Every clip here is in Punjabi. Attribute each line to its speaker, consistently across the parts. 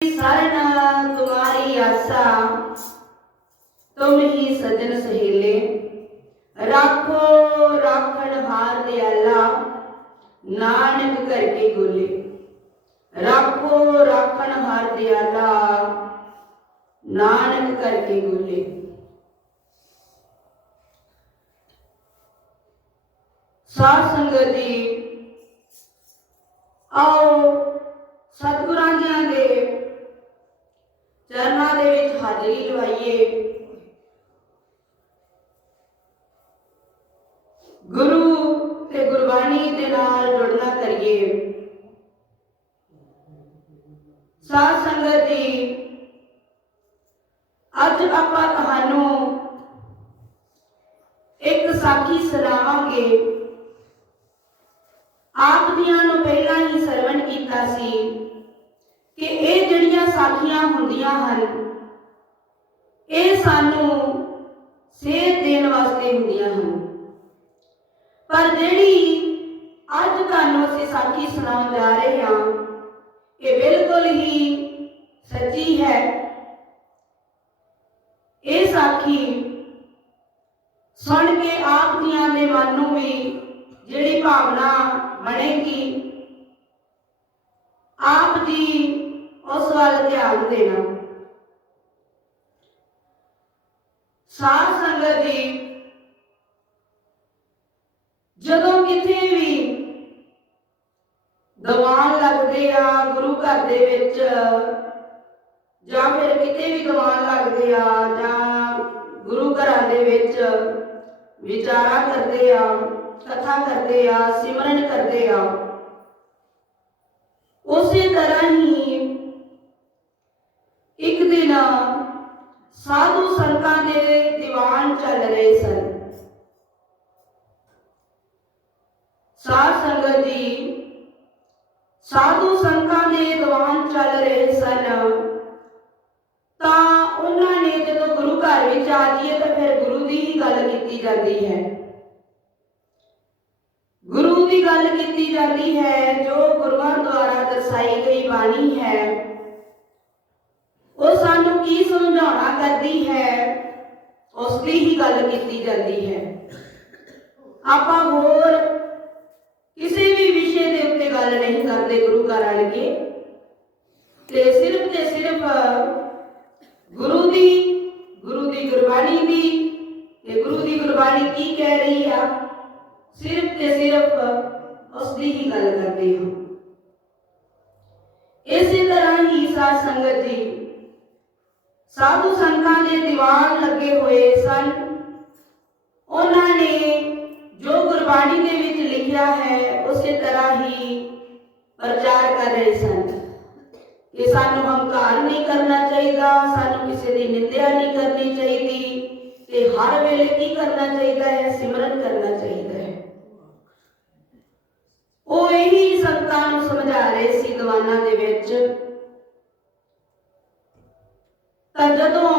Speaker 1: ਸਰਨਾ ਕੁਮਾਰੀ ਆਸਾ। ਤੁਮ ਹੀ ਸਜਣ ਸਹੇਲੇ। ਰੱਖੋ ਰੱਖਣ ਹਾਰ ਦਿਆਲਾ, ਨਾਨਕ ਘਰ ਕੀ ਗੋਲੇ। ਰੱਖੋ ਰੱਖਣ ਹਾਰ ਦਿਆਲਾ, ਨਾਨਕ ਘਰ ਕੀ ਗੋਲੇ। ਸਾਧ ਸੰਗਤ ਜੀ, ਆਓ ਸਤਿਗੁਰਾਂ ਜੀਆਂ ਦੇ ਚਰਨਾਂ ਦੇ ਵਿੱਚ ਹਾਜ਼ਰੀ ਲਵਾਈਏ। ਗੁਰੂ ਤੇ ਗੁਰਬਾਣੀ ਦੇ ਨਾਲ ਜੁੜਨਾ ਕਰੀਏ। ਸਾਧ ਸੰਗਤ ਜੀ ਅੱਜ ਆਪਾਂ ਤੁਹਾਨੂੰ ਇੱਕ ਸਾਖੀ ਸੁਣਾਵਾਂਗੇ। ਆਪ ਦੀਆਂ ਨੂੰ ਪਹਿਲਾਂ ਹੀ ਸਰਵਣ ਕੀਤਾ ਸੀ। ਕਿ ਇਹ ਜਿਹੜੀਆਂ ਸਾਖੀਆਂ ਹੁੰਦੀਆਂ ਹਨ, ਇਹ ਸਾਨੂੰ ਸੇਧ ਦੇਣ ਵਾਸਤੇ ਹੁੰਦੀਆਂ ਹਨ। ਪਰ ਜਿਹੜੀ ਅੱਜ ਤੁਹਾਨੂੰ ਅਸੀਂ ਸਾਖੀ ਸੁਣਾਉਣ ਜਾ ਰਹੇ ਹਾਂ, ਇਹ ਬਿਲਕੁਲ ਹੀ ਸੱਚੀ ਹੈ। ਇਹ ਸਾਖੀ ਸੁਣ ਕੇ ਆਪ ਦੀਆਂ ਦੇ ਮਨ ਨੂੰ ਵੀ ਜਿਹੜੀ ਭਾਵਨਾ ਬਣੇਗੀ, ਆਪ ਦੀ ਉਸ ਵੱਲ ਧਿਆਨ ਦੇਣਾ। ਸਾਧ ਸੰਗਤ ਜੀ, ਜਦੋਂ ਕਿਤੇ ਵੀ ਦੀਵਾਨ ਲੱਗਦੇ ਆ ਗੁਰੂ ਘਰ ਦੇ ਵਿੱਚ, ਜਾਂ ਫਿਰ ਕਿਤੇ ਵੀ ਦੀਵਾਨ ਲੱਗਦੇ ਆ, ਜਾਂ ਗੁਰੂ ਘਰਾਂ ਦੇ ਵਿੱਚ ਵਿਚਾਰਾ ਕਰਦੇ ਆ, ਕਥਾ ਕਰਦੇ ਆ, ਸਿਮਰਨ ਕਰਦੇ ਆ, ਉਸੇ ਤਰ੍ਹਾਂ ਹੀ ਇੱਕ ਦਿਨ ਸਾਧੂ ਸੰਤਾਂ ਦੇ ਦੀਵਾਨ ਚੱਲ ਰਹੇ ਸਨ। ਸਾਧ ਸੰਗਤ ਜੀ, ਸਾਧੂ ਸੰਤਾਂ ਦੇ ਦੀਵਾਨ ਚੱਲ ਰਹੇ ਸਨ। ਤਾਂ ਉਹਨਾਂ ਨੇ ਜਦੋਂ ਗੁਰੂ ਘਰ ਵਿੱਚ ਆ ਜਾਈਏ ਤਾਂ ਫਿਰ ਗੁਰੂ ਦੀ ਹੀ ਗੱਲ ਕੀਤੀ ਜਾਂਦੀ ਹੈ। ਗੁਰੂ ਦੀ ਗੱਲ ਕੀਤੀ ਜਾਂਦੀ ਹੈ, ਜੋ ਗੁਰੂਆਂ ਦੁਆਰਾ ਦਰਸਾਈ ਗਈ ਬਾਣੀ ਹੈ। ਕੀ ਸਮਝਾਉਣਾ ਕਰਦੀ ਹੈ ਉਸ ਦੀ ਹੀ ਗੱਲ ਕੀਤੀ ਜਾਂਦੀ ਹੈ ਆਪਾਂ ਹੋਰ ਕਿਸੇ ਵੀ ਵਿਸ਼ੇ ਦੇ ਉੱਤੇ ਗੱਲ ਨਹੀਂ ਕਰਦੇ ਗੁਰੂ ਘਰ ਆਣ ਕੇ ਤੇ ਸਿਰਫ ਤੇ ਸਿਰਫ ਗੁਰੂ ਦੀ ਗੁਰੂ ਦੀ ਗੁਰਬਾਣੀ ਦੀ ਤੇ ਗੁਰੂ ਦੀ ਗੁਰਬਾਣੀ ਕੀ ਕਹਿ ਰਹੀ ਆ ਸਿਰਫ ਤੇ ਸਿਰਫ ਉਸ ਦੀ ਹੀ ਗੱਲ ਕਰਦੇ ਹਾਂ ਇਸੇ ਤਰ੍ਹਾਂ ਹੀ ਸਾਧ ਸੰਗਤ ਜੀ ਸਾਧੂ ਸੰਤਾਂ ਦੇ ਦੀਵਾਨ ਲੱਗੇ ਹੋਏ ਸਨ। ਉਹਨਾਂ ਨੇ ਜੋ ਗੁਰਬਾਣੀ ਦੇ ਵਿੱਚ ਲਿਖਿਆ ਹੈ, ਉਸੇ ਤਰ੍ਹਾਂ ਹੀ ਪ੍ਰਚਾਰ ਕਰ ਰਹੇ ਸਨ ਕਿ ਸਾਨੂੰ ਹੰਕਾਰ ਨਹੀਂ ਕਰਨਾ ਚਾਹੀਦਾ, ਸਾਨੂੰ ਕਿਸੇ ਦੀ ਨਿੰਦਿਆ ਨਹੀਂ ਕਰਨੀ ਚਾਹੀਦੀ ਤੇ ਹਰ ਵੇਲੇ ਕੀ ਕਰਨਾ ਚਾਹੀਦਾ ਹੈ? ਸਿਮਰਨ ਕਰਨਾ ਚਾਹੀਦਾ ਹੈ। ਉਹ ਇਹੀ ਸੰਤਾਂ ਨੂੰ ਸਮਝਾ ਰਹੇ ਸੀ ਦੀਵਾਨਾਂ ਦੇ ਵਿੱਚ। ਤਾਂ ਜਦੋਂ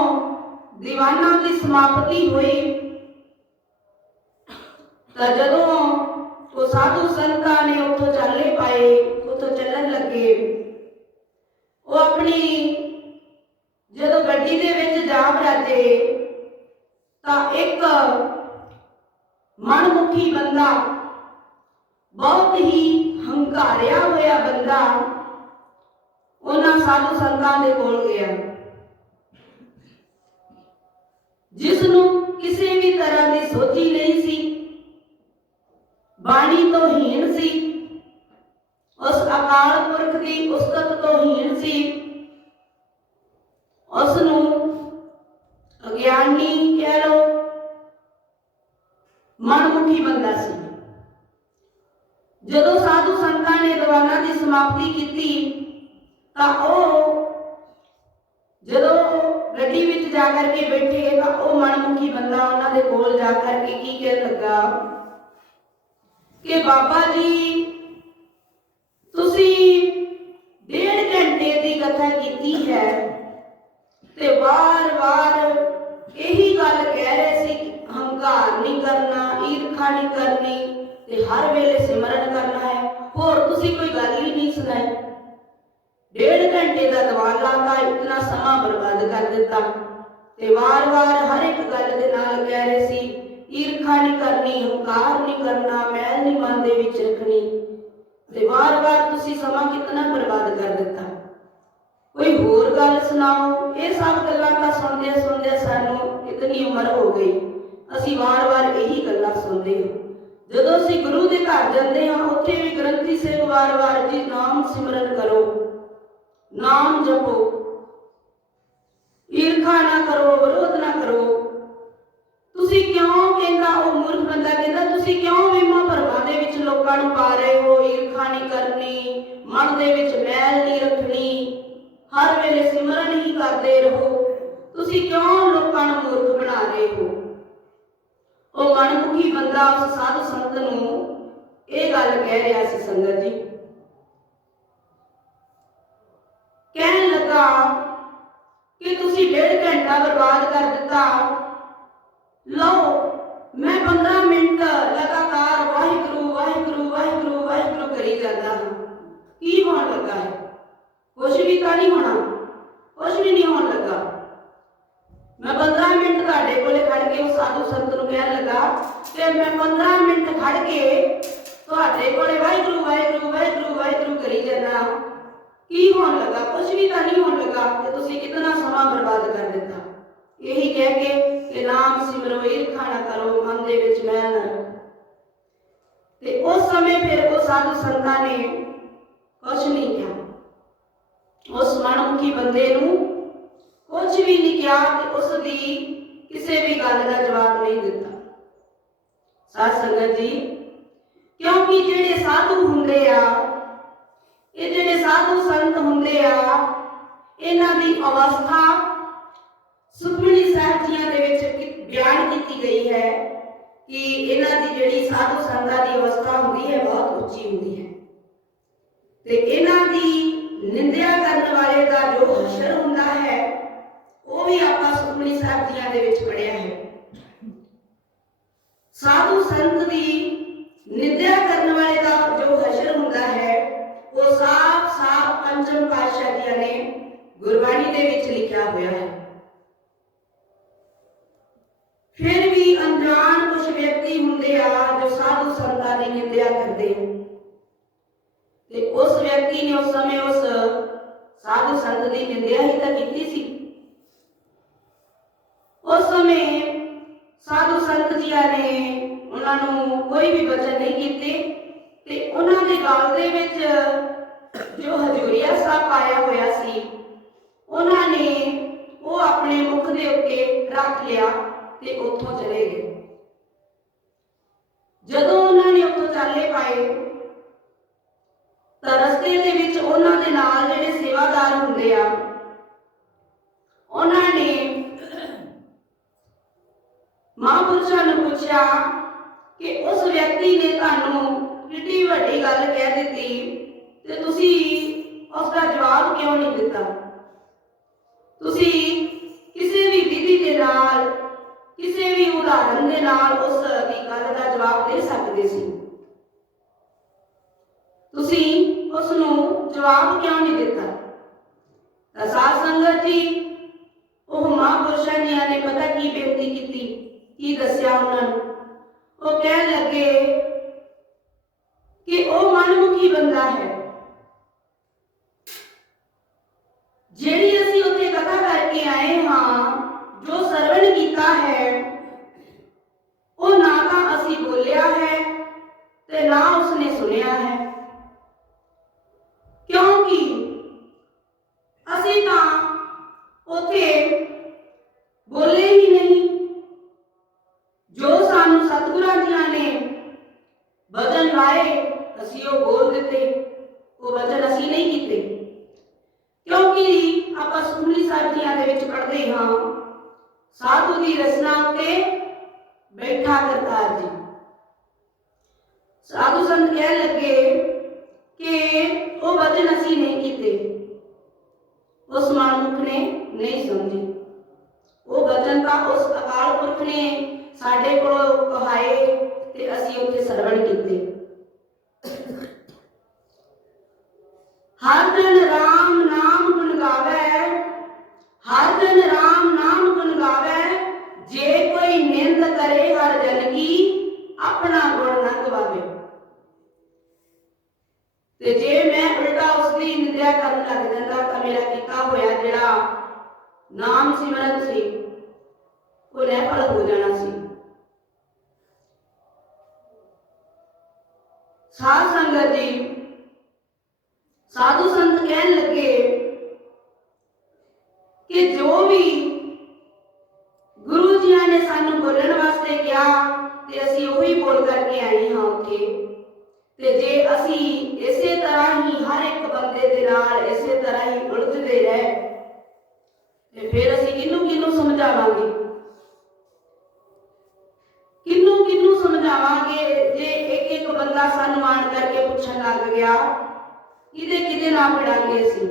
Speaker 1: ਦੀਵਾਨਾਂ ਦੀ ਸਮਾਪਤੀ ਹੋਈ, ਤਾਂ ਜਦੋਂ ਉਹ ਸਾਧੂ ਸੰਤਾਂ ਨੇ ਉੱਥੋਂ ਚੱਲੇ ਪਾਏ, ਉੱਥੋਂ ਚੱਲਣ ਲੱਗੇ, ਉਹ ਆਪਣੀ ਜਦੋਂ ਗੱਡੀ ਦੇ ਵਿੱਚ ਜਾ ਬਰਾਜੇ ਤਾਂ ਇੱਕ ਮਨਮੁਖੀ ਬੰਦਾ ਬਹੁਤ ਹੀ ਹੰਕਾਰਿਆ ਹੋਇਆ ਬੰਦਾ ਉਹਨਾਂ ਸਾਧੂ ਸੰਤਾਂ ਦੇ ਕੋਲ ਗਿਆ। ਜਿਸ ਨੂੰ ਕਿਸੇ ਵੀ ਤਰ੍ਹਾਂ ਦੀ ਸੋਚੀ ਨਹੀਂ ਸੀ। ਬਾਣੀ ਤੋਂ ਹੀਣ ਸੀ। ਉਸ ਅਕਾਲ ਪੁਰਖ ਦੀ ਉਸਤਤ ਤੋਂ ਹੀਣ ਸੀ। ਉਸ ਨੂੰ ਅਗਿਆਨੀ ਕਹਿ ਲੋ ਮਨਮੁਖੀ ਬੰਦਾ ਸੀ। ਜਦੋਂ ਸਾਧੂ ਸੰਤਾਂ ਨੇ ਦੀਵਾਨਾਂ ਦੀ ਸਮਾਪਤੀ ਕੀਤੀ, ਤਾਂ ਉਹ ਕਰਕੇ ਲੱਗਾ ਕਿ ਬਾਬਾ ਜੀ, ਤੁਸੀਂ ਡੇਢ ਘੰਟੇ ਦੀ ਕਥਾ ਕੀਤੀ ਹੈ ਤੇ ਵਾਰ-ਵਾਰ ਇਹੀ ਗੱਲ ਕਹਿ ਰਹੇ ਸੀ ਕਿ ਹੰਕਾਰ ਨਹੀਂ ਕਰਨਾ, ਈਰਖਾ ਨਹੀਂ ਕਰਨੀ ਤੇ ਹਰ ਵੇਲੇ ਸਿਮਰਨ ਕਰਨਾ ਹੈ। ਹੋਰ ਤੁਸੀਂ ਕੋਈ ਗੱਲ ਹੀ ਨਹੀਂ ਸੁਣਾਈ। ਡੇਢ ਘੰਟੇ ਦਾ ਦੀਵਾਨ ਲਾਤਾ ਇਤਨਾ ਸਮਾਂ ਬਰਬਾਦ ਕਰ ਦਿੱਤਾ ਤੇ ਵਾਰ-ਵਾਰ ਹਰ ਇੱਕ ਗੱਲ ਦੇ ਨਾਲ ਕਹਿ ਰਹੇ ਸੀ ਈਰਖਾ ਨਹੀਂ ਕਰਨੀ, ਹੰਕਾਰ ਨਹੀਂ ਕਰਨਾ, ਮੈਲ ਨਹੀਂ ਮਨ ਦੇ ਵਿੱਚ ਰੱਖਣੀ। ਤੇ ਵਾਰ-ਵਾਰ ਤੁਸੀਂ ਸਮਾਂ ਕਿਤਨਾ ਬਰਬਾਦ ਕਰ ਦਿੱਤਾ। ਕੋਈ ਹੋਰ ਗੱਲ ਸੁਣਾਓ? ਇਹ ਸਭ ਗੱਲਾਂ ਤਾਂ ਸੁਣਦੇ ਸੁਣਦੇ ਸਾਨੂੰ ਇਤਨੀ ਉਮਰ ਹੋ ਗਈ। ਅਸੀਂ ਵਾਰ-ਵਾਰ ਇਹੀ ਗੱਲਾਂ ਸੁਣਦੇ ਹਾਂ। ਜਦੋਂ ਅਸੀਂ ਗੁਰੂ ਦੇ ਘਰ ਜਾਂਦੇ ਹਾਂ, ਉੱਥੇ ਵੀ ਗ੍ਰੰਥੀ ਸਿੰਘ ਵਾਰ-ਵਾਰ ਜੀ, ਨਾਮ ਸਿਮਰਨ ਕਰੋ। ਨਾਮ ਜਪੋ। ਈਰਖਾ ਨਾ ਕਰੋ, ਵਿਰੋਧ ਨਾ ਕਰੋ। ਤੁਸੀਂ ਕਿਉਂ ਕਹਿੰਦਾ ਉਹ ਮੂਰਖ ਬੰਦਾ ਕਹਿੰਦਾ, ਤੁਸੀਂ ਕਿਉਂ ਵਹਿਮਾਂ ਭਰਮਾਂ ਦੇ ਵਿੱਚ ਲੋਕਾਂ ਨੂੰ ਪਾ ਰਹੇ ਹੋ? ਈਰਖਾ ਨਹੀਂ ਕਰਨੀ, ਮਨ ਦੇ ਵਿੱਚ ਮੈਲ ਨਹੀਂ ਰੱਖਣੀ। ਹਰ ਵੇਲੇ ਸਿਮਰਨ ਹੀ ਕਰਦੇ ਰਹੋ। ਤੁਸੀਂ ਕਿਉਂ ਲੋਕਾਂ ਨੂੰ ਮੂਰਖ ਬਣਾ ਰਹੇ ਹੋ? ਉਹ ਮਨਮੁਖੀ ਬੰਦਾ ਉਸ ਸਾਧੂ ਸੰਤ ਨੂੰ ਇਹ ਗੱਲ ਕਹਿ ਰਿਹਾ ਸੀ ਸੰਗਤ ਜੀ। ਕਹਿਣ ਲੱਗਾ ਕਿ ਤੁਸੀਂ ਡੇਢ ਘੰਟਾ ਬਰਬਾਦ ਕਰ ਦਿੱਤਾ। ਲਓ ਮੈਂ 15 ਮਿੰਟ ਲਗਾਤਾਰ ਵਾਹਿਗੁਰੂ ਵਾਹਿਗੁਰੂ ਵਾਹਿਗੁਰੂ ਵਾਹਿਗੁਰੂ ਕਰੀ ਜਾਂਦਾ ਹਾਂ ਕੀ ਹੋਣ ਲੱਗਾ ਹੈ ਕੁਝ ਵੀ ਤਾਂ ਨਹੀਂ ਹੋਣਾ ਕੁਝ ਵੀ ਨਹੀਂ ਹੋਣ ਲੱਗਾ ਮੈਂ 15 ਮਿੰਟ ਤੁਹਾਡੇ ਕੋਲੇ ਖੜ ਕੇ ਉਹ ਸਾਧੂ ਸੰਤ ਨੂੰ ਕਹਿਣ ਲੱਗਾ ਤੇ ਮੈਂ 15 ਮਿੰਟ ਖੜ ਕੇ ਤੁਹਾਡੇ ਕੋਲੇ ਵਾਹਿਗੁਰੂ ਵਾਹਿਗੁਰੂ ਵਾਹਿਗੁਰੂ ਵਾਹਿਗੁਰੂ ਕਰੀ ਜਾਂਦਾ ਕੀ ਹੋਣ ਲੱਗਾ ਕੁਝ ਵੀ ਤਾਂ ਨਹੀਂ ਹੋਣ ਲੱਗਾ ਤੇ ਤੁਸੀਂ ਕਿਤਨਾ ਸਮਾਂ ਬਰਬਾਦ ਕਰ ਦਿੱਤਾ ਇਹੀ ਕਹਿ ਕੇ ਕਿ ਨਾਮ ਸਿਮਰੋ ਈਰਖਾ ਨਾ ਕਰੋ, ਮਨ ਦੇ ਵਿੱਚ ਮੈਲ ਨਾ ਤੇ ਉਸ ਸਮੇਂ ਫਿਰ ਉਹ ਸਾਧੂ ਸੰਤਾਂ ਨੇ ਕੁਝ ਨਹੀਂ ਕਿਹਾ। ਉਸ ਮਨਮੁਖੀ ਬੰਦੇ ਨੂੰ ਕੁਝ ਵੀ ਨਹੀਂ ਕਿਹਾ ਤੇ ਉਸ ਦੀ ਕਿਸੇ ਵੀ ਗੱਲ ਦਾ ਜਵਾਬ ਨਹੀਂ ਦਿੱਤਾ। ਸਾਧ ਸੰਗਤ ਜੀ, ਕਿਉਂਕਿ ਜਿਹੜੇ ਸਾਧੂ ਹੁੰਦੇ ਆ, ਇਹ ਜਿਹੜੇ ਸਾਧੂ ਸੰਤ ਹੁੰਦੇ ਆ, ਇਹਨਾਂ ਦੀ ਅਵਸਥਾ ਸੁਖਮਨੀ ਸਾਹਿਬ ਜੀਆਂ ਦੇ ਵਿੱਚ ਬਿਆਨ ਕੀਤੀ ਗਈ ਹੈ ਕਿ ਇਹਨਾਂ ਦੀ ਜਿਹੜੀ ਸਾਧੂ ਸੰਤਾਂ ਦੀ ਅਵਸਥਾ ਹੁੰਦੀ ਹੈ, ਬਹੁਤ ਉੱਚੀ ਹੁੰਦੀ ਹੈ। ਤੇ ਇਹਨਾਂ ਦੀ ਨਿੰਦਿਆ ਕਰਨ ਵਾਲੇ ਦਾ ਜੋ ਹਸ਼ਰ ਹੁੰਦਾ ਹੈ, ਉਹ ਵੀ ਆਪਾਂ ਸੁਖਮਨੀ ਸਾਹਿਬ ਜੀਆਂ ਦੇ ਵਿੱਚ ਪੜਿਆ ਹੈ। ਸਾਧੂ ਸੰਤ ਦੀ ਨਿੰਦਿਆ ਕਰਨ ਵਾਲੇ ਦਾ ਜੋ ਹਸ਼ਰ ਹੁੰਦਾ ਹੈ, ਉਹ ਸਾਫ਼ ਸਾਫ਼ ਪੰਜਮ ਪਾਤਸ਼ਾਹ ਜੀਆਂ ਨੇ ਗੁਰਬਾਣੀ ਦੇ ਵਿੱਚ ਲਿਖਿਆ ਹੋਇਆ ਹੈ। ਫਿਰ ਵੀ ਅਣਜਾਣ ਕੁਝ ਵਿਅਕਤੀ ਹੁੰਦੇ ਆ ਜੋ ਸਾਧੂ ਸੰਤਾਂ ਦੀ ਨਿੰਦਿਆ ਕਰਦੇ ਤੇ ਉਸ ਵਿਅਕਤੀ ਨੇ ਉਸ ਸਮੇਂ ਉਸ ਸਾਧੂ ਸੰਤ ਦੀ ਨਿੰਦਿਆ ਹੀ ਤਾਂ ਕੀਤੀ ਸੀ। ਉਸ ਸਮੇਂ ਸਾਧੂ ਸੰਤ ਜੀਆਂ ਨੇ ਉਹਨਾਂ ਨੂੰ ਕੋਈ ਵੀ ਬਚਨ ਨਹੀਂ ਕੀਤੇ ਤੇ ਉਹਨਾਂ ਦੇ ਗਲ ਦੇ ਵਿੱਚ ਜੋ ਹਜੂਰੀਆ ਸਾਹਿਬ ਪਾਇਆ ਹੋਇਆ ਸੀ, ਉਹਨਾਂ ਨੇ ਉਹ ਆਪਣੇ ਮੁਖ ਦੇ ਉੱਤੇ ਰੱਖ ਲਿਆ। ਤੇ ਉੱਥੋਂ ਚਲੇ ਗਏ। ਜਦੋਂ ਉਹਨਾਂ ਨੇ ਉੱਥੋਂ ਚਾਲੇ ਪਾਏ ਤਾਂ ਰਸਤੇ ਦੇ ਵਿੱਚ ਉਹਨਾਂ ਦੇ ਨਾਲ ਜਿਹੜੇ ਸੇਵਾਦਾਰ ਹੁੰਦੇ ਆ ਉਹਨਾਂ ਨੇ ਮਹਾਂਪੁਰਸ਼ਾਂ ਨੂੰ ਪੁੱਛਿਆ ਕਿ ਉਸ ਵਿਅਕਤੀ ਨੇ ਤੁਹਾਨੂੰ ਕਿੰਨੀ ਵੱਡੀ ਗੱਲ ਕਹਿ ਦਿੱਤੀ ਤੇ ਤੁਸੀਂ ਉਸ ਦਾ ਜਵਾਬ ਕਿਉਂ ਨਹੀਂ ਦਿੱਤਾ ਤੁਸੀਂ ਕਿਸੇ ਵੀ ਵਿਧੀ ਦੇ ਨਾਲ ਕਿਸੇ ਵੀ ਉਦਾਹਰਨ ਦੇ ਨਾਲ ਉਸ ਦੀ ਗੱਲ ਦਾ ਜਵਾਬ ਦੇ ਸਕਦੇ ਸੀ ਤੁਸੀਂ ਉਸ ਨੂੰ ਜਵਾਬ ਕਿਉਂ ਨਹੀਂ ਦਿੱਤਾ ਤਾਂ ਸਾਧ ਸੰਗਤ ਜੀ ਉਹ ਮਹਾਂਪੁਰਸ਼ਾਂ ਜੀਆਂ ਨੇ ਪਤਾ ਕੀ ਬੇਨਤੀ ਕੀਤੀ ਕੀ ਦੱਸਿਆ ਉਹਨਾਂ ਨੂੰ? ਉਹ ਕਹਿਣ ਲੱਗੇ ਕਿ ਉਹ ਮਨਮੁਖੀ ਬੰਦਾ ਹੈ। ਜਿਹੜੀ ਅਸੀਂ ਉੱਥੇ ਕਥਾ ਕਰਕੇ ਆਏ ਹਾਂ, ਜੋ ਸਰਵਣ ਕੀਤਾ ਹੈ, ਉਹ ਨਾ ਤਾਂ ਅਸੀਂ ਬੋਲਿਆ ਹੈ ਤੇ ਨਾ ਉਸਨੇ ਸੁਣਿਆ ਹੈ ਕਿਉਂਕਿ ਅਸੀਂ ਤਾਂ ਉਥੇ ਬੋਲੇ ਹੀ ਨਹੀਂ ਜੋ ਸਾਨੂੰ ਸਤਿਗੁਰਾਂ ਜੀਆਂ ਨੇ ਬਦਨ ਲਾਏ ਅਸੀਂ ਉਹ ਬੋਲ ਦਿੱਤੇ ਉਹ ਵਚਨ ਅਸੀਂ ਨਹੀਂ ਕੀਤੇ ਕਿਉਂਕਿ ਆਪਾਂ ਸੁਖਮਨੀ ਸਾਹਿਬ ਜੀਆਂ ਦੇ ਵਿੱਚ ਪੜ੍ਹਦੇ ਹਾਂ ਸਾਧੂ ਦੀ ਰਸਨਾ ਉੱਤੇ ਬੈਠਾ ਕਰਤਾਰ ਜੀ ਸਾਧੂ ਸੰਤ ਕਹਿ ਲੱਗੇ ਕਿ ਉਹ ਵਚਨ ਅਸੀਂ ਨਹੀਂ ਕੀਤੇ ਉਸ ਮਨਮੁਖ ਨੇ ਨਹੀਂ ਸਮਝੀ ਉਹ ਵਚਨ ਤਾਂ ਉਸ ਅਕਾਲ ਪੁਰਖ ਨੇ ਸਾਡੇ ਕੋਲ ਕਹਾਏ ਤੇ ਅਸੀਂ ਉੱਥੇ ਸਰਵਣ ਕੀਤੇ ਤੇ ਜੇ ਮੈਂ ਉਲਟਾ ਉਸ ਦੀ ਨਿੰਦਿਆ ਕਰਨ ਲੱਗ ਜਾਂਦਾ ਤਾਂ ਮੇਰਾ ਕੀਤਾ ਹੋਇਆ ਜਿਹੜਾ ਨਾਮ ਸਿਮਰਨ ਸੀ, ਉਹ ਨਹਿਫਲ ਹੋ ਜਾਣਾ ਸੀ। ਸਮਝਾਵਾਂਗੇ ਜੇ ਇੱਕ ਇੱਕ ਬੰਦਾ ਸਾਨੂੰ ਆਣ ਕਰਕੇ ਪੁੱਛਣ ਲੱਗ ਗਿਆ, ਕਿਹਦੇ ਕਿਹਦੇ ਨਾਲ ਪੜਾਂਗੇ ਅਸੀਂ?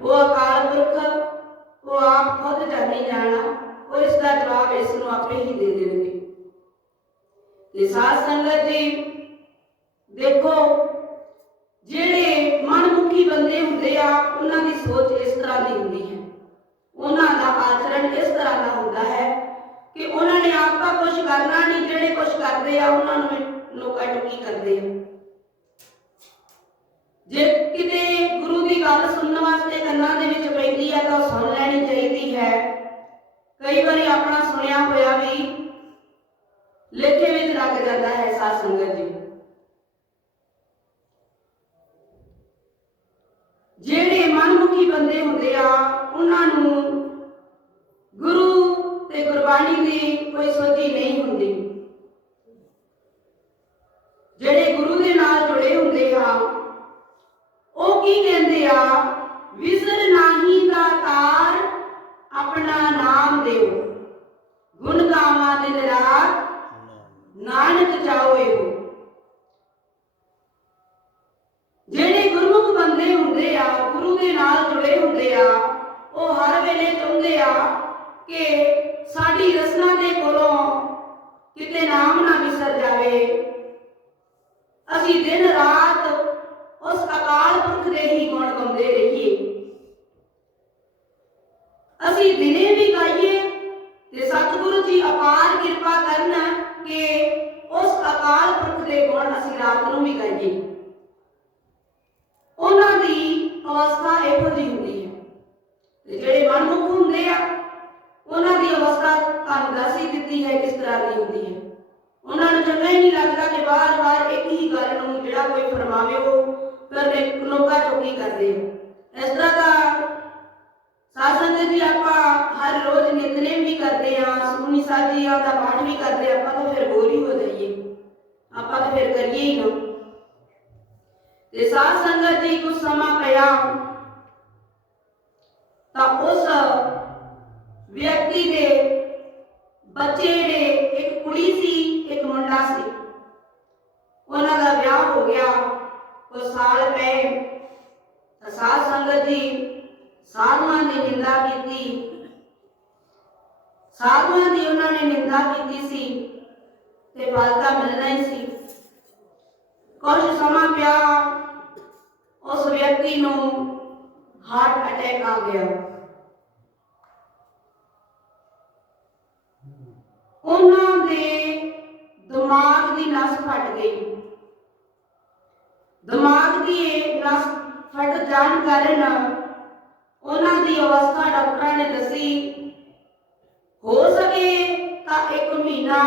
Speaker 1: ਉਹ ਅਕਾਲ ਪੁਰਖ, ਉਹ ਆਪ ਖੁਦ ਜਾਣੀ ਜਾਣਾ, ਉਹ ਇਸ ਦਾ ਜਵਾਬ ਇਸ ਨੂੰ ਆਪੇ ਹੀ ਦੇ ਦੇਣਗੇ। ਤੇ ਸੰਗਤ ਜੀ, ਦੇਖੋ, ਜਿਹੜੇ ਮਨਮੁਖੀ ਬੰਦੇ ਹੁੰਦੇ ਆ, ਉਹਨਾਂ ਦੀ ਸੋਚ ਇਸ ਤਰ੍ਹਾਂ ਦੀ ਹੁੰਦੀ ਹੈ। ਉਹਨਾਂ ਦਾ ਆਚਰਣ ਇਸ ਤਰ੍ਹਾਂ ਦਾ ਹੁੰਦਾ ਹੈ ਕਿ ਉਹਨਾਂ ਨੇ ਆਪ ਤਾਂ ਕੁਝ ਕਰਨਾ ਨਹੀਂ, ਜਿਹੜੇ ਕੁਝ ਕਰਦੇ ਆ, ਉਹਨਾਂ ਨੂੰ ਲੋਕਾਂ ਟੁਕੀ ਕਰਦੇ ਆ। ਜੇ ਕਿਤੇ ਗੁਰੂ ਦੀ ਗੱਲ ਸੁਣਨ ਵਾਸਤੇ ਕੰਨਾਂ ਦੇ ਵਿੱਚ ਪੈਂਦੀ ਹੈ ਤਾਂ ਉਹ ਸੁਣ ਲੈਣੀ ਚਾਹੀਦੀ ਹੈ। ਕਈ ਵਾਰੀ ਆਪਣਾ ਸੁਣਿਆ ਹੋਇਆ ਵੀ ਲੇਖੇ ਵਿੱਚ ਲੱਗ ਜਾਂਦਾ ਹੈ ਸਾਧ ਸੰਗਤ ਜੀ। ਕੋਈ ਸੋਝੀ ਨਹੀਂ ਹੁੰਦੀ। ਜਿਹੜੇ ਗੁਰੂ ਦੇ ਨਾਲ ਜੁੜੇ ਹੁੰਦੇ ਆ, ਉਹ ਕੀ ਕਹਿੰਦੇ ਆ? ਵਿਸਰ ਨਾਹੀ ਦਾ ਤਾਰ ਆਪਣਾ ਨਾਮ ਦਿਓ। ਗੁਣ ਗਾਵਾਂ ਦਿਨ ਰਾਤ ਨਾਨਕ ਚਾਓ ਇਹੋ ਜਿਹੜੇ ਗੁਰਮੁਖ ਬੰਦੇ ਹੁੰਦੇ ਆ, ਗੁਰੂ ਦੇ ਨਾਲ ਜੁੜੇ ਹੁੰਦੇ ਆ, ਉਹ ਹਰ ਵੇਲੇ ਚਾਹੁੰਦੇ ਆ ਕਿ ਸਾਡੀ ਰਸਨਾ ਦੇ ਕੋਲੋਂ ਕਿਤੇ ਨਾਮ ਨਾ ਵਿਸਰ ਜਾਵੇ। ਅਸੀਂ ਦਿਨ ਰਾਤ ਉਸ ਅਕਾਲ ਪੁਰਖ ਦੇ ਹੀ ਗੁਣ ਗਾਉਂਦੇ ਰਹੀਏ। ਅਸੀਂ ਦਿਨੇ ਵੀ ਗਾਈਏ ਤੇ ਸਤਿਗੁਰੂ ਜੀ ਅਪਾਰ ਕਿਰਪਾ ਕਰਨ ਕਿ ਉਸ ਅਕਾਲ ਪੁਰਖ ਦੇ ਗੁਣ ਅਸੀਂ ਰਾਤ ਨੂੰ ਵੀ ਗਾਈਏ। ਉਹਨਾਂ ਦੀ ਅਵਸਥਾ ਇਹੋ ਜਿਹੀ ਹੁੰਦੀ ਹੈ। ਤੇ ਜਿਹੜੇ ਮਨਮੁਖ ਹੁੰਦੇ ਆ ਉਹਨਾਂ ਦੀ ਅਵਸਥਾ ਤੁਹਾਨੂੰ ਦੱਸ ਹੀ ਦਿੱਤੀ ਹੈ, ਕਿਸ ਤਰ੍ਹਾਂ ਦੀ ਹੁੰਦੀ ਹੈ। ਉਹਨਾਂ ਨੂੰ ਚੰਗਾ ਹੀ ਨਹੀਂ ਲੱਗਦਾ ਕਿ ਬਾਰ-ਬਾਰ ਇੱਕ ਹੀ ਗੱਲ ਨੂੰ ਜਿਹੜਾ ਕੋਈ ਫਰਮਾਵੇ, ਉਹ ਕਰਨੇ ਲੋਕਾਂ ਚੋਕੀ ਕਰਦੇ। ਆ ਇਸ ਤਰ੍ਹਾਂ ਦਾ ਸਾਸੰਗ ਜੀ ਆਪਾਂ ਹਰ ਰੋਜ਼ ਨਿਤਨੇਮ ਵੀ ਕਰਦੇ ਆ ਸੁਖਮਨੀ ਸਾਹਿਬ ਜੀ ਦਾ ਪਾਠ ਵੀ ਕਰਦੇ ਆ ਆਪਾਂ ਤਾਂ ਫਿਰ ਬੋਰ ਹੀ ਹੋ ਜਾਈਏ। ਆਪਾਂ ਤਾਂ ਫਿਰ ਕਰੀਏ ਹੀ ਨਾ। ਤੇ ਸਾਧ ਸੰਗਤ ਜੀ ਕੁਝ ਸਮਾਂ ਪਿਆ, ਤਾਂ ਉਸ ਵਿਅਕਤੀ ਦੇ ਬੱਚੇ ਜਿਹੜੇ ਇੱਕ ਕੁੜੀ ਸੀ, ਇੱਕ ਮੁੰਡਾ ਸੀ। ਉਹਨਾਂ ਦਾ ਵਿਆਹ ਹੋ ਗਿਆ ਉਹ ਸਾਲ ਪਏ। ਸਾਧ ਸੰਗਤ ਜੀ ਸਾਧੂਆਂ ਦੀ ਨਿੰਦਾ ਕੀਤੀ। ਸਾਧੂਆਂ ਦੀ ਉਹਨਾਂ ਨੇ ਨਿੰਦਾ ਕੀਤੀ ਸੀ ਤੇ ਫਲਤਾ ਮਿਲਣਾ ਹੀ ਸੀ। ਕੁਝ ਸਮਾਂ ਪਿਆ, ਉਸ ਵਿਅਕਤੀ ਨੂੰ ਹਾਰਟ ਅਟੈਕ ਆ ਗਿਆ। ਉਹਨਾਂ ਦੇ ਦਿਮਾਗ ਦੀ ਨਸ ਫਟ ਗਈ। ਦਿਮਾਗ ਦੀ ਇਹ ਨਸ ਫਟ ਜਾਣ ਕਾਰਨ ਉਹਨਾਂ ਦੀ ਅਵਸਥਾ ਡਾਕਟਰਾਂ ਨੇ ਦੱਸੀ, ਹੋ ਸਕੇ ਤਾਂ ਇੱਕ ਮਹੀਨਾ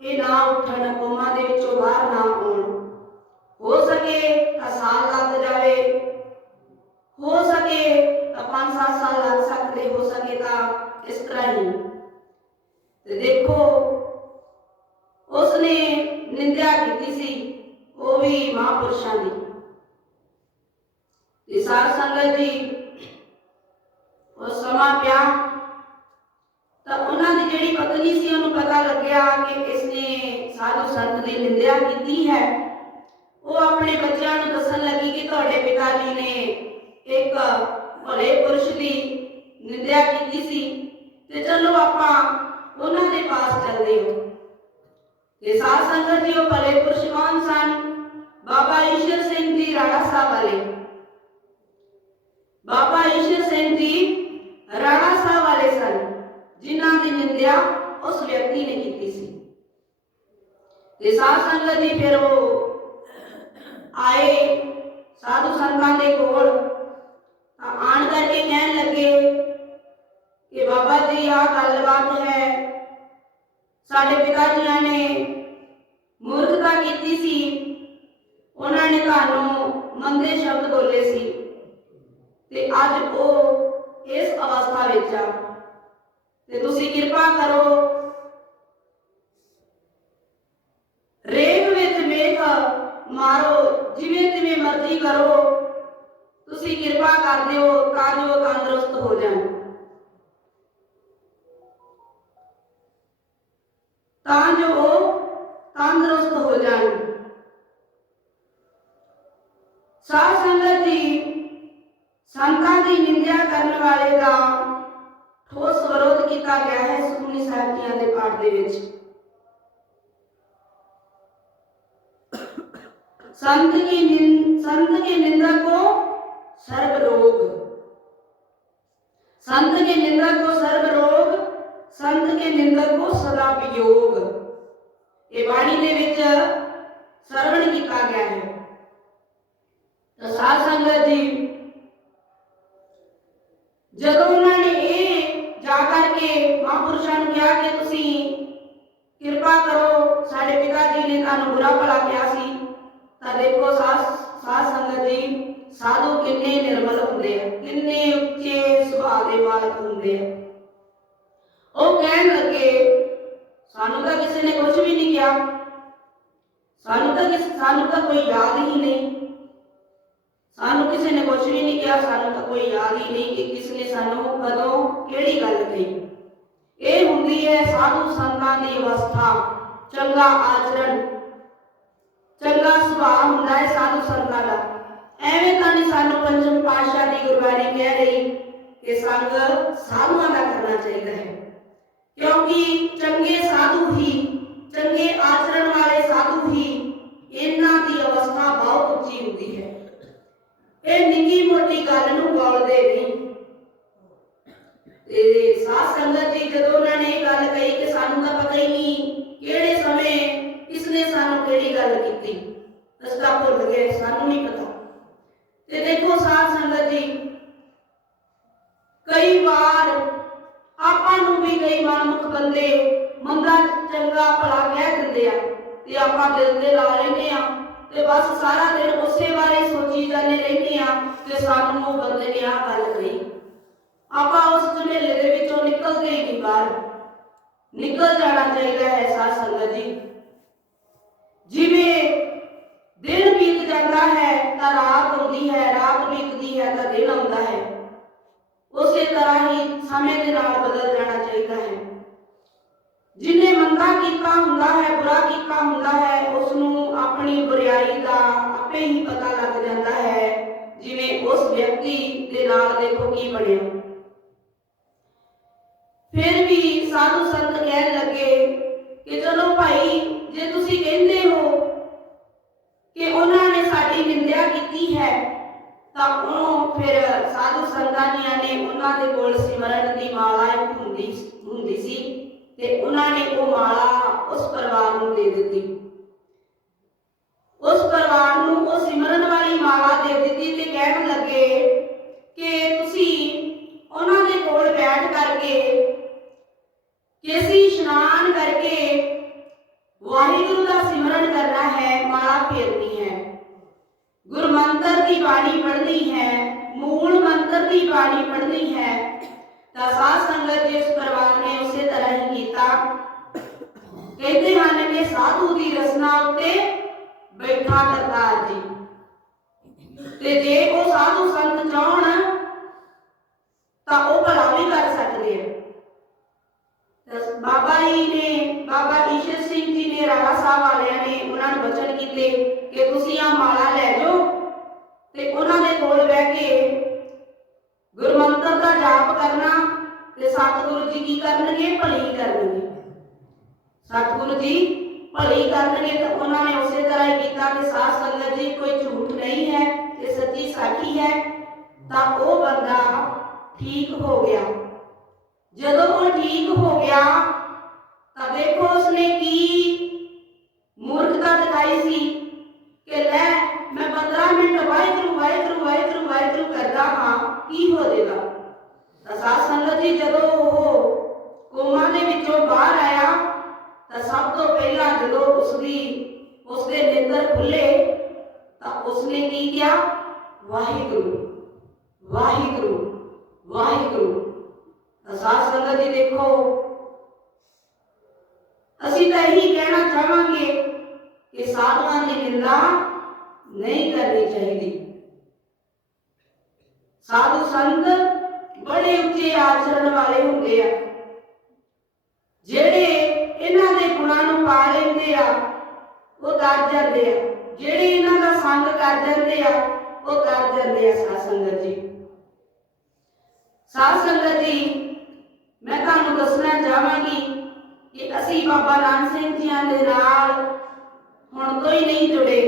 Speaker 1: ਇਹ ਨਾ ਉੱਠਣ, ਕੋਮਾ ਦੇ ਵਿੱਚੋਂ ਬਾਹਰ ਨਾ ਆਉਣ। ਹੋ ਸਕੇ ਤਾਂ ਸਾਲ ਲੱਗ ਜਾਵੇ। ਹੋ ਸਕੇ ਤਾਂ 5-7 ਸਾਲ ਲੱਗ ਸਕਦੇ, ਹੋ ਸਕੇ ਤਾਂ ਇਸ ਤਰ੍ਹਾਂ ਹੀ ਤੇ ਦੇਖੋ, ਉਸਨੇ ਨਿੰਦਿਆ ਕੀਤੀ ਸੀ ਉਹ ਵੀ ਮਹਾਂਪੁਰਸ਼ਾਂ ਦੀ। ਤੇ ਸਾਧ ਸੰਗਤ ਜੀ, ਉਹ ਸਮਾਂ ਪਿਆ, ਤਾਂ ਉਹਨਾਂ ਦੀ ਜਿਹੜੀ ਪਤਨੀ ਸੀ, ਉਹਨੂੰ ਪਤਾ ਲੱਗਿਆ ਕਿ ਇਸਨੇ ਸਾਧੂ ਸੰਤ ਦੀ ਨਿੰਦਿਆ ਕੀਤੀ ਹੈ। ਉਹ ਆਪਣੇ ਬੱਚਿਆਂ ਨੂੰ ਦੱਸਣ ਲੱਗੀ ਕਿ ਤੁਹਾਡੇ ਪਿਤਾ ਜੀ ਨੇ ਇੱਕ ਭਲੇ ਪੁਰਸ਼ ਦੀ ਨਿੰਦਿਆ ਕੀਤੀ ਸੀ। ਤੇ ਚਲੋ ਆਪਾਂ ਉਹਨਾਂ ਦੇ ਪਾਸ ਚੱਲਦੇ ਹੋ। ਤੇ ਸਾਧ ਸੰਗਤ ਜੀ ਉਹ ਭਲੇ ਪੁਰਸ਼ ਕੌਣ ਸਨ की निंदा को सर्व रोग संत के निंदा को सदा वियोग ਇਹ ਬਾਣੀ ਦੇ ਵਿੱਚ ਸਰਵਣ ਕੀਤਾ ਗਿਆ ਹੈ ਤਾਂ ਸਾਧ ਸੰਗਤ ਜੀ ਜਦੋਂ ਉਹਨਾਂ ਨੇ ਇਹ ਜਾ ਕਰਕੇ ਮਹਾਂਪੁਰਸ਼ਾਂ ਨੂੰ ਕਿਹਾ ਕਿ ਤੁਸੀਂ ਕਿਰਪਾ ਕਰੋ ਸਾਡੇ ਪਿਤਾ ਜੀ ਨੇ ਤੁਹਾਨੂੰ ਬੁਰਾ ਭਲਾ ਕਿਹਾ ਸੀ ਤਾਂ ਦੇਖੋ ਸਾਧ ਸਾਧ ਸੰਗਤ ਜੀ ਸਾਧੂ ਕਿੰਨੇ ਨਿਰਮਲ ਹੁੰਦੇ ਆ ਕਿੰਨੇ ਉੱਚੇ ਸੁਭਾਅ ਦੇ ਮਾਲਕ ਹੁੰਦੇ ਆ। ਉਹ ਕਹਿਣ ਲੱਗੇ, ਸਾਨੂੰ ਤਾਂ ਕਿਸੇ ਨੇ ਕੁਝ ਵੀ ਨਹੀਂ ਕਿਹਾ। ਸਾਨੂੰ ਤਾਂ ਕਿਸ, ਸਾਨੂੰ ਤਾਂ ਕੋਈ ਯਾਦ ਹੀ ਨਹੀਂ। ਸਾਨੂੰ ਕਿਸੇ ਨੇ ਕੁਝ ਵੀ ਨਹੀਂ ਕਿਹਾ, ਸਾਨੂੰ ਤਾਂ ਕੋਈ ਯਾਦ ਹੀ ਨਹੀਂ ਕਿ ਕਿਸ ਨੇ ਸਾਨੂੰ ਕਦੋਂ ਕਿਹੜੀ ਗੱਲ ਕਹੀ। ਇਹ ਹੁੰਦੀ ਹੈ ਸਾਧੂ ਸੰਤਾਂ ਦੀ ਅਵਸਥਾ, ਚੰਗਾ ਆਚਰਣ। ਚੰਗਾ ਸੁਭਾਅ ਹੁੰਦਾ ਹੈ ਸਾਧੂ ਸੰਤਾਂ ਦਾ। ਐਵੇਂ ਤਾਂ ਨਹੀਂ ਸਾਨੂੰ ਪੰਜਮ ਪਾਤਸ਼ਾਹ ਦੀ ਗੁਰਬਾਣੀ ਕਹਿ ਰਹੀ ਕਿ ਸੰਗ ਸਾਧੂਆਂ ਦਾ ਕਰਨਾ ਚਾਹੀਦਾ ਹੈ। ਕਿਉਂਕਿ ਚੰਗੇ ਸਾਧੂ ਹੀ, ਚੰਗੇ ਆਚਰਣ ਵਾਲੇ ਸਾਧੂ ਹੀ ਇਹਨਾਂ ਦੀ ਅਵਸਥਾ ਬਹੁਤ ਉੱਚੀ ਹੁੰਦੀ ਹੈ। ਇਹ ਨਿੱਕੀ ਮੋਟੀ ਗੱਲ ਨੂੰ ਗੌਲਦੇ ਨਹੀਂ ਤੇ ਸਾਧ ਸੰਗਤ ਜੀ ਜਦੋਂ ਉਹਨਾਂ ਨੇ ਇਹ ਗੱਲ ਕਹੀ ਕਿ ਸਾਨੂੰ ਤਾਂ ਪਤਾ ਹੀ ਨਹੀਂ ਕਿਹੜੇ ਸਮੇਂ ਕਿਸਨੇ ਸਾਨੂੰ ਕਿਹੜੀ ਗੱਲ ਕੀਤੀ ਅਸੀਂ ਤਾਂ ਭੁੱਲ ਗਏ, ਸਾਨੂੰ ਨਹੀਂ ਪਤਾ। ਤੇ ਦੇਖੋ ਸਾਧ ਸੰਗਤ ਜੀ ਕਈ ਵਾਰ ਆਪਾਂ ਨੂੰ ਵੀ ਕਈ ਮਨਮੁਖ ਬੰਦੇ ਮੰਦਾ, ਚੰਗਾ ਭਲਾ ਕਹਿ ਦਿੰਦੇ ਆ ਤੇ ਆਪਾਂ ਦਿਲ ਤੇ ਲਾ ਲੈਂਦੇ ਆ ਤੇ ਬਸ ਸਾਰਾ ਦਿਨ ਉਸੇ ਬਾਰੇ ਸੋਚੀ ਜਾਂਦੇ ਰਹਿੰਦੇ ਆ ਤੇ ਸਾਨੂੰ ਉਹ ਬੰਦੇ ਨੇ ਆਹ ਗੱਲ ਕਹੀ। ਆਪਾਂ ਉਸ ਝਮੇਲੇ ਦੇ ਵਿੱਚੋਂ ਨਿਕਲਦੇ ਹੀ ਨਹੀਂ ਬਾਹਰ। ਨਿਕਲ ਜਾਣਾ ਚਾਹੀਦਾ ਹੈ ਸਾਧ ਸੰਗਤ ਜੀ। ਜਿਵੇਂ ਦਿਨ ਬੀਤ ਜਾਂਦਾ ਹੈ ਤਾਂ ਰਾਤ ਆਉਂਦੀ ਹੈ, ਰਾਤ ਬੀਤਦੀ ਹੈ ਤਾਂ ਦਿਨ ਆਉਂਦਾ ਹੈ। ਉਸੇ ਤਰ੍ਹਾਂ ਹੀ ਸਮੇਂ ਦੇ ਨਾਲ ਬਦਲ ਜਾਣਾ ਚਾਹੀਦਾ ਹੈ। ਜਿਨੇ ਮੰਦਾ ਕੀਤਾ ਹੁੰਦਾ ਹੈ, ਬੁਰਾ ਕੀਤਾ ਹੁੰਦਾ ਹੈ ਉਸ ਨੂੰ ਆਪਣੀ ਬੁਰਾਈ ਦਾ ਆਪੇ ਹੀ ਪਤਾ ਲੱਗ ਜਾਂਦਾ ਹੈ, ਜਿਵੇਂ ਉਸ ਵਿਅਕਤੀ ਦੇ ਨਾਲ ਦੇਖੋ ਕੀ ਬਣਿਆ। ਫਿਰ ਵੀ ਸਾਧੂ ਸੰਤ ਕਹਿਣ ਲੱਗੇ ਕਿ ਚਲੋ ਭਾਈ, ਜੇ ਤੁਸੀਂ ਕਹਿੰਦੇ ਹੋ ਕਿ ਉਹਨਾਂ ਨੇ ਸਾਡੀ ਨਿੰਦਿਆ ਕੀਤੀ ਹੈ ਤਾਂ ਉਹਨੂੰ ਫਿਰ ਸਾਧੂ ਸੰਤਾਂ ਜੀਆਂ ਨੇ ਉਹਨਾਂ ਦੇ ਕੋਲ ਸਿਮਰਨ ਦੀ ਮਾਲਾ ਹੁੰਦੀ ਹੁੰਦੀ ਸੀ ਤੇ ਉਹਨਾਂ ਨੇ ਉਹ ਮਾਲਾ ਉਸ ਪਰਿਵਾਰ ਨੂੰ ਦੇ ਦਿੱਤੀ। ਉਸ ਪਰਿਵਾਰ ਨੂੰ ਉਹ ਸਿਮਰਨ ਵਾਲੀ ਮਾਲਾ ਦੇ ਦਿੱਤੀ ਤੇ ਕਹਿਣ ਲੱਗੇ ਕਿ के साथ संगत जी कोई ਝੂਠ ਨਹੀਂ ਹੈ ਇਹ ਸੱਚੀ ਸਾਖੀ ਹੈ ਤਾਂ ਉਹ ਬੰਦਾ ਠੀਕ ਹੋ ਗਿਆ ਜਦੋਂ ਉਹ ਠੀਕ ਹੋ ਗਿਆ ਤਾਂ ਦੇਖੋ ਉਸਨੇ ਕੀ ਮੂਰਖਤਾ ਦਿਖਾਈ ਸੀ ਕਿ ਲੈ ਮੈਂ 15 ਮਿੰਟ ਵਾਹਿਗੁਰੂ ਵਾਹਿਗੁਰੂ ਵਾਹਿਗੁਰੂ ਵਾਹਿਗੁਰੂ ਕਰਦਾ ਹਾਂ ਕੀ ਹੋ ਜਾਏਗਾ ਤਾਂ ਸਾਧ ਸੰਗਤ ਜੀ ਜਦੋਂ ਉਹ ਕੋਮਾ ਦੇ ਵਿੱਚੋਂ ਬਾਹਰ ਆਇਆ ਤਾਂ ਸਭ ਤੋਂ ਪਹਿਲਾਂ ਜਦੋਂ ਉਸਦੀ ਉਸਦੇ ਨੇਤਰ ਖੁੱਲੇ, ਤਾਂ ਉਸਨੇ ਕੀ ਕਿਹਾ? ਵਾਹਿਗੁਰੂ ਵਾਹਿਗੁਰੂ ਵਾਹਿਗੁਰੂ। ਅਸਾਸ ਸੰਗਤ ਜੀ ਦੇਖੋ, ਅਸੀਂ ਤਾਂ ਇਹੀ ਕਹਿਣਾ ਚਾਹਾਂਗੇ ਕਿ ਸਾਧੂਆਂ ਦੀ ਨਿੰਦਾ ਨਹੀਂ ਕਰਨੀ ਚਾਹੀਦੀ। ਸਾਧੂ ਸੰਤ ਬੜੇ ਉੱਚੇ ਆਚਰਣ ਵਾਲੇ ਹੁੰਦੇ ਆ। ਜਿਹੜੇ ਇਹਨਾਂ ਦੇ ਗੁਣਾਂ ਨੂੰ ਪਾ ਲੈਂਦੇ ਆ ਉਹ ਕਰ ਜਾਂਦੇ ਆ। ਜਿਹੜੇ ਇਹਨਾਂ ਦਾ ਸੰਗ ਕਰ ਜਾਂਦੇ ਆ, ਉਹ ਕਰ ਜਾਂਦੇ ਆ ਸਾਧ ਸੰਗਤ ਜੀ। ਸਾਧ ਸੰਗਤ ਜੀ, ਮੈਂ ਤੁਹਾਨੂੰ ਦੱਸਣਾ ਚਾਹਾਂਗੀ ਕਿ ਅਸੀਂ ਬਾਬਾ ਨਾਨਕ ਸਿੰਘ ਜੀਆਂ ਦੇ ਨਾਲ ਹੁਣ ਤੋਂ ਹੀ ਨਹੀਂ ਜੁੜੇ।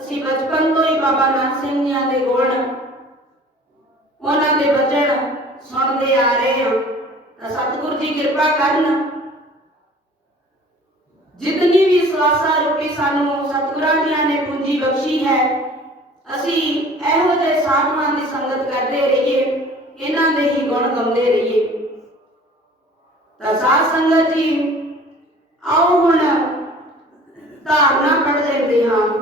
Speaker 1: ਅਸੀਂ ਬਚਪਨ ਤੋਂ ਹੀ ਬਾਬਾ ਨਾਨਕ ਸਿੰਘ ਜੀਆਂ ਦੇ ਗੁਣ, ਉਹਨਾਂ ਦੇ ਬਚਨ ਸੁਣਦੇ ਆ ਰਹੇ ਹਾਂ। ਤਾਂ ਸਤਿਗੁਰੂ ਜੀ ਕਿਰਪਾ ਕਰਨ। ਜਿਤਨੀ ਵੀ ਸਵਾਸਾ ਰੂਪੀ ਸਾਨੂੰ ਸਤਿਗੁਰਾਂ ਜੀਆਂ ਨੇ ਪੂੰਜੀ ਬਖਸ਼ੀ ਹੈ। ਅਸੀਂ ਇਹੋ ਜਿਹੇ ਸਾਧੂਆਂ ਦੀ ਸੰਗਤ ਕਰਦੇ ਰਹੀਏ, ਇਹਨਾਂ ਦੇ ਹੀ ਗੁਣ ਗਾਉਂਦੇ ਰਹੀਏ। ਤਾਂ ਸਾਧ ਸੰਗਤ ਜੀ, ਆਓ ਹੁਣ ਧਾਰਨਾ ਕੱਢ ਲੈਂਦੇ ਹਾਂ।